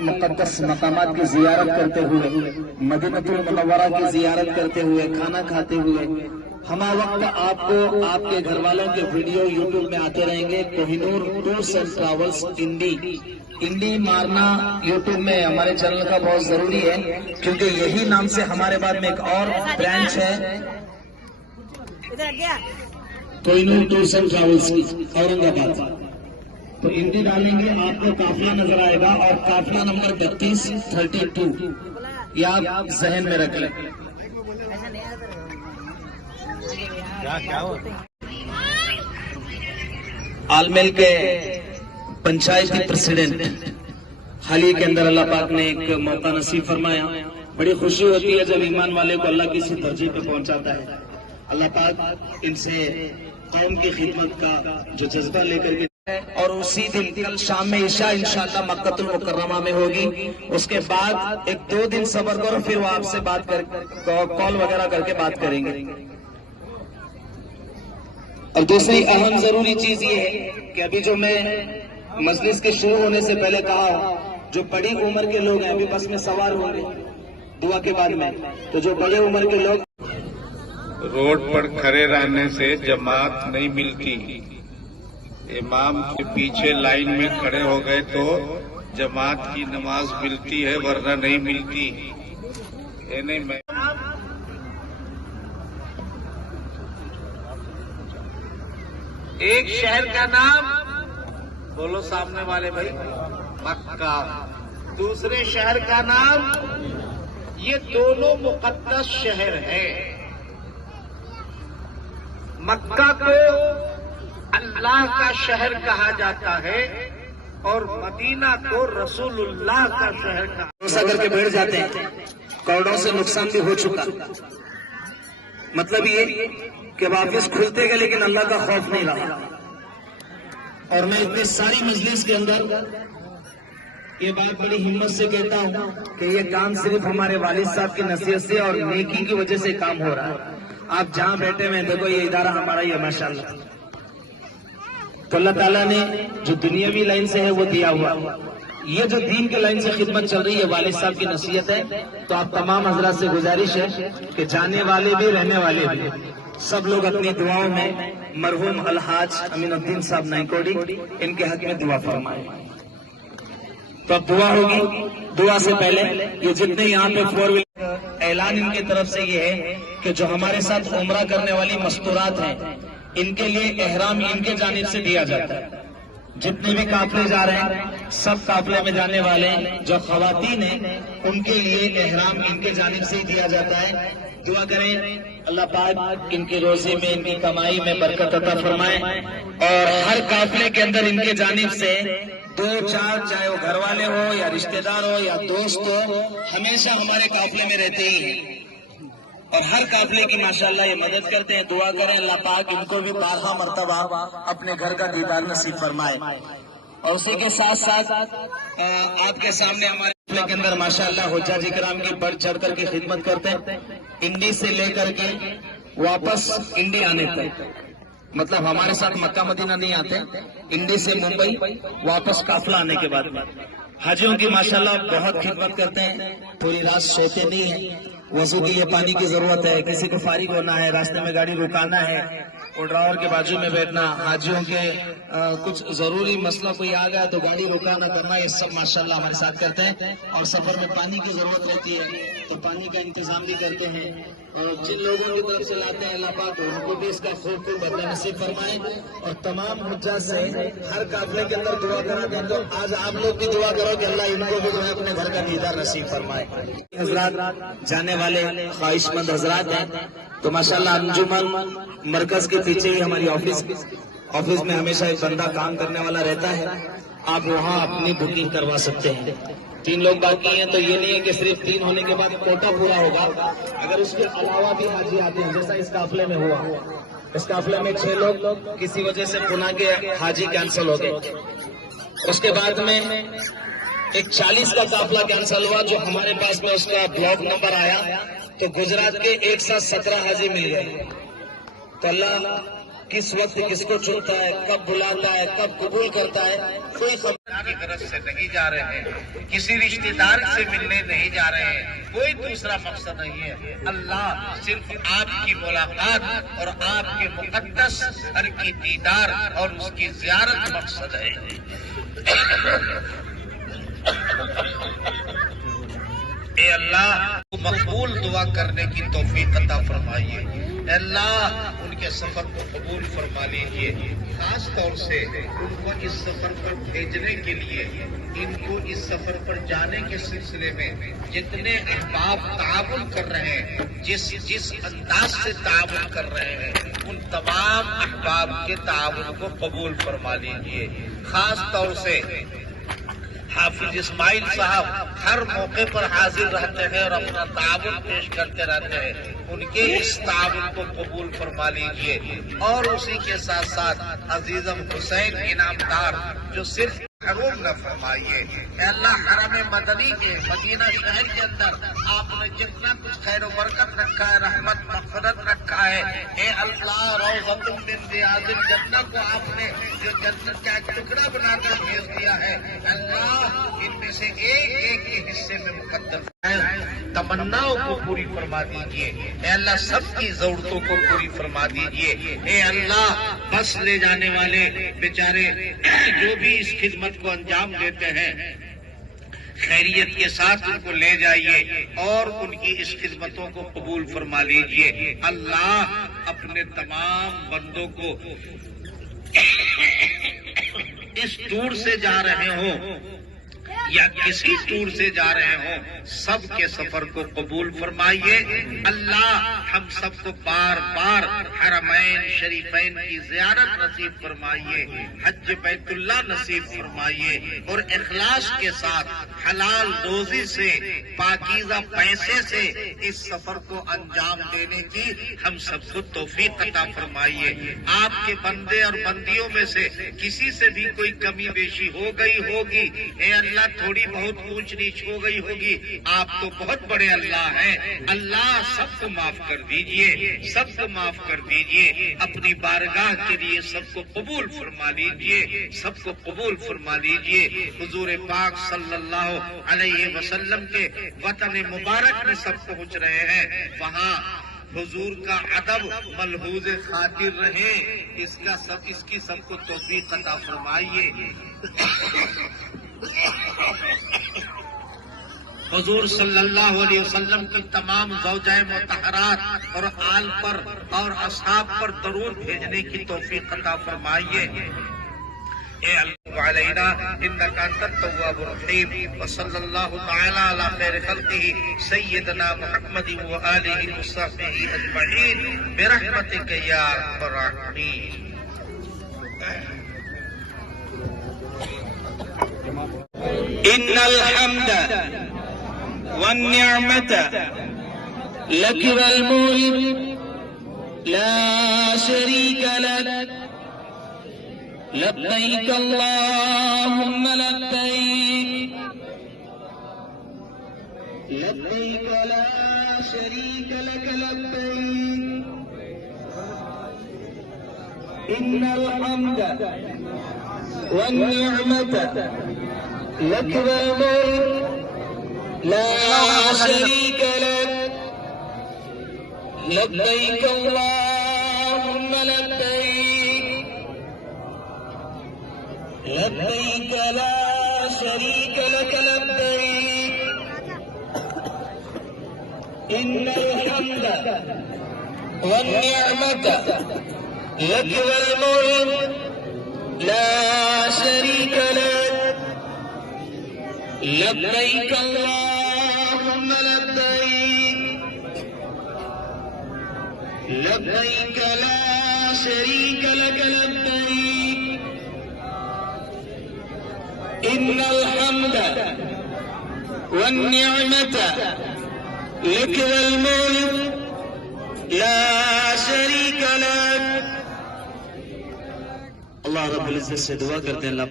मुक़द्दस मकामात की जियारत करते हुए, मदीनतुल मुनव्वरा की जियारत करते हुए, खाना खाते हुए हम वक्त आपको आपके घर वालों के वीडियो यूट्यूब में आते रहेंगे। कोहिनूर टूर्स एंड ट्रैवल्स इंडी मारना यूट्यूब में हमारे चैनल का बहुत जरूरी है, क्योंकि यही नाम से हमारे बाद में एक और ब्रांच है कोहिनूर टूर्स एंड ट्रैवल्स की औरंगाबाद। तो इंडी डालेंगे, आपको काफिला नजर आएगा और काफिला नंबर 3232 या आप जहन में रख लें। आलमेल के पंचायत की प्रेसिडेंट हाल ही के अंदर अल्लाह पाक ने एक मौका नसीब फरमाया। बड़ी खुशी होती है जब ईमान वाले को अल्लाह किसी दर्जे पे पहुंचाता है। अल्लाह पाक इनसे कौम की खिदमत का जो जज्बा लेकर के, और उसी दिन कल शाम में ईशा इंशाअल्लाह मक्कतुल मुकर्रमा में होगी। उसके बाद 1-2 दिन सब्र करो, फिर वो आपसे बात कर कॉल वगैरह करके बात करेंगे। और दूसरी अहम जरूरी चीज ये है कि अभी जो मैं मजलिस के शुरू होने से पहले कहा, जो बड़ी उम्र के लोग हैं अभी बस में सवार होंगे दुआ के बाद में, तो जो बड़े उम्र के लोग, रोड पर खड़े रहने से जमात नहीं मिलती। इमाम के पीछे लाइन में खड़े हो गए तो जमात की नमाज मिलती है, वरना नहीं मिलती। ये नहीं, मैं एक शहर का नाम बोलो सामने वाले भाई, मक्का। दूसरे शहर का नाम, ये दोनों मुकद्दस शहर है। मक्का को अल्लाह का शहर कहा जाता है और मदीना को रसूलुल्लाह का शहर कहा। भरोसा करके बैठ जाते हैं, करोड़ों से नुकसान भी हो चुका। मतलब ये कि वापिस खुलते गए लेकिन अल्लाह का खौफ नहीं रहा। और मैं इतनी सारी मजलिस के अंदर ये बात बड़ी हिम्मत से कहता हूँ कि ये काम सिर्फ हमारे वालिद साहब की नसीहत से और नेकी की वजह से काम हो रहा है। आप जहाँ बैठे हुए देखो, ये इदारा हमारा ही है माशाल्लाह। तो अल्लाह ताला ने जो दुनियावी लाइन से है वो दिया हुआ, ये जो दीन के लाइन से खिदमत चल रही है वालिद साहब की नसीहत है। तो आप तमाम हजरात से गुजारिश है कि जाने वाले भी रहने वाले भी सब लोग अपनी दुआओं में मरहूम अलहाज अमीनुद्दीन साहब नाइकोडी इनके हक में दुआ फरमाए। तो अब दुआ होगी। दुआ से पहले ये जितने यहाँ पे 4 व्हीलर, ऐलान इनके तरफ से ये है कि जो हमारे साथ उम्रा करने वाली मस्तूरात हैं, इनके लिए एहराम इनके जानिब से दिया जाता है। जितने भी काफिले जा रहे हैं, सब काफिले में जाने वाले जो खवातीन हैं, उनके लिए एहराम इनके जानिब से ही दिया जाता है। दुआ करें अल्लाह पाक इनकी रोजी में, इनकी कमाई में बरकत अता फरमाए, और हर काफिले के अंदर इनके जानिब से 2-4, चाहे वो घर वाले हो या रिश्तेदार हो या दोस्त हो, हमेशा हमारे काफिले में रहते ही हैं और हर काफिले की माशाल्लाह ये मदद करते हैं। दुआ करें अल्लाह पाक इनको भी 12 मरतबा अपने घर का दीदार नसीब फरमाए। और उसी के साथ साथ आपके सामने हमारे काफिले के अंदर माशाल्लाह हुज्जाज इकराम की बढ़ चढ़ कर के खिदमत करते हैं, इंडी से लेकर के वापस इंडी आने तक। मतलब हमारे साथ मक्का मदीना नहीं आते, इंडी से मुंबई वापस काफिला आने के बाद में हाजियों की माशाल्लाह बहुत खिदमत करते हैं। पूरी रात सोते नहीं है, वजू के लिए पानी की जरूरत है, किसी को फारिग होना है, रास्ते में गाड़ी रुकाना है, और ड्राइवर के बाजू में बैठना, हाजियों के कुछ जरूरी मसला कोई आ गया तो गाड़ी रुकाना करना, ये सब माशाल्लाह हमारे साथ करते हैं। और सफर में पानी की जरूरत रहती है तो पानी का इंतजाम भी करते हैं। और जिन लोगों की तरफ से लाते हैं अल्लाह पाक उनको भी इसका खूब खूब बदला नसीब फरमाए। और तमाम हुज्जाज से हर काफिले के अंदर दुआ कराते हैं, तो आज आप लोग भी दुआ करो कि अल्लाह इनको भी जो है अपने घर का दीदार नसीब फरमाए। हजरात जाने वाले ख्वाहिशमंद हजरात हैं, तो माशाल्लाह अंजुमन मरकज के पीछे ही हमारी ऑफिस में हमेशा एक बंदा काम करने वाला रहता है। आप वहाँ अपनी बुकिंग करवा सकते हैं। 3 लोग बाकी हैं, तो ये नहीं है कि सिर्फ 3 होने के बाद कोटा पूरा होगा। अगर उसके अलावा भी हाजी आते हैं, जैसा इस काफिले में हुआ, इस काफिले में 6 लोग किसी वजह से पुणे के हाजी कैंसिल हो गए। उसके बाद में एक 40 का काफिला कैंसिल हुआ, जो हमारे पास में उसका ब्लॉक नंबर आया, तो गुजरात के एक साथ 17 हाजी मिल गए। तो अल्लाह کس وقت کس کو چنتا ہے، کب بلاتا ہے، کب قبول کرتا ہے، کوئی خبر کی غرض سے نہیں جا رہے ہیں، کسی رشتے دار سے ملنے نہیں جا رہے ہیں، کوئی دوسرا مقصد نہیں ہے۔ اللہ صرف آپ کی ملاقات اور آپ کے مقدس گھر کی دیدار اور اس کی زیارت مقصد ہے۔ اے اللہ مقبول دعا کرنے کی توفیق عطا فرمائیے۔ اے اللہ ان کے سفر کو قبول فرما لیجیے، خاص طور سے ان کو اس سفر پر بھیجنے کے لیے، ان کو اس سفر پر جانے کے سلسلے میں جتنے احباب تعاون کر رہے ہیں، جس انداز سے تعاون کر رہے ہیں، ان تمام احباب کے تعاون کو قبول فرما لیجیے۔ خاص طور سے حافظ اسماعیل صاحب ہر موقع پر حاضر رہتے ہیں اور اپنا تعاون پیش کرتے رہتے ہیں، ان کے اس تعاون کو قبول فرما لیجیے۔ اور اسی کے ساتھ ساتھ عزیزم حسین انعامدار جو صرف محروم نہ فرمائیے۔ اے اللہ حرم مدنی کے مدینہ شہر کے اندر آپ نے جتنا کچھ خیر و برکت رکھا ہے، رحمت مغفرت رکھا ہے، اے اللہ روضۃ من ریاض الجنہ کو آپ نے جو جنت کا ایک ٹکڑا بنا کر بھیج دیا ہے، اللہ ان میں سے ایک ایک کے حصے میں مقدر تمناؤں کو پوری فرما دیجیے۔ اے اللہ سب کی ضرورتوں کو پوری فرما دیجیے۔ اے اللہ بس لے جانے والے بیچارے جو بھی اس خدمت کو انجام دیتے ہیں، خیریت کے ساتھ ان کو لے جائیے اور ان کی اس خدمتوں کو قبول فرما لیجیے۔ اللہ اپنے تمام بندوں کو اس ٹور سے جا رہے ہوں یا کسی ٹور سے جا رہے ہوں، سب کے سفر کو قبول فرمائیے۔ اللہ ہم سب کو بار بار حرمین شریفین کی زیارت نصیب فرمائیے، حج بیت اللہ نصیب فرمائیے، اور اخلاص کے ساتھ حلال روزی سے پاکیزہ پیسے سے اس سفر کو انجام دینے کی ہم سب کو توفیق عطا فرمائیے۔ آپ کے بندے اور بندیوں میں سے کسی سے بھی کوئی کمی بیشی ہو گئی ہوگی، اے اللہ تھوڑی بہت اونچ نیچ ہو گئی ہوگی، آپ تو بہت بڑے اللہ ہیں، اللہ سب کو معاف کر دیجئے، سب کو معاف کر دیجئے، اپنی بارگاہ کے لیے سب کو قبول فرما لیجئے، سب کو قبول فرما لیجئے۔ حضور پاک صلی اللہ علیہ وسلم کے وطن مبارک میں سب پہنچ رہے ہیں، وہاں حضور کا ادب ملحوظ خاطر رہے، اس کی سب کو توفیق عطا فرمائیے۔ حضور صلی اللہ علیہ وسلم کی تمام زوجائے مطہرات اور آل پر اور اصحاب پر درود بھیجنے کی توفیق عطا فرمائیے۔ اے اللہ علینا انک انت التواب الرحیم، وصلی اللہ تعالی علی خیر خلقہ سیدنا محمد وآلہ وصحبہ اجمعین برحمتک یا ارحم الراحمین۔ ان الحمد والنعمة لك والملك لا شريك لك لبيك اللهم لبيك لبيك لا شريك لك لبيك ان الحمد والنعمة لك والملك لا شريك لك لبيك اللهم لبيك لبيك لا شريك لك لبيك إن الحمد والنعمة لك والملك لا شريك لك لبيك اللهم لبيك لبيك لا شريك لك لبيك إن الحمد والنعمة لك والملك لا شريك لك۔ اللہ رب العزت سے دعا کرتے ہیں اللہ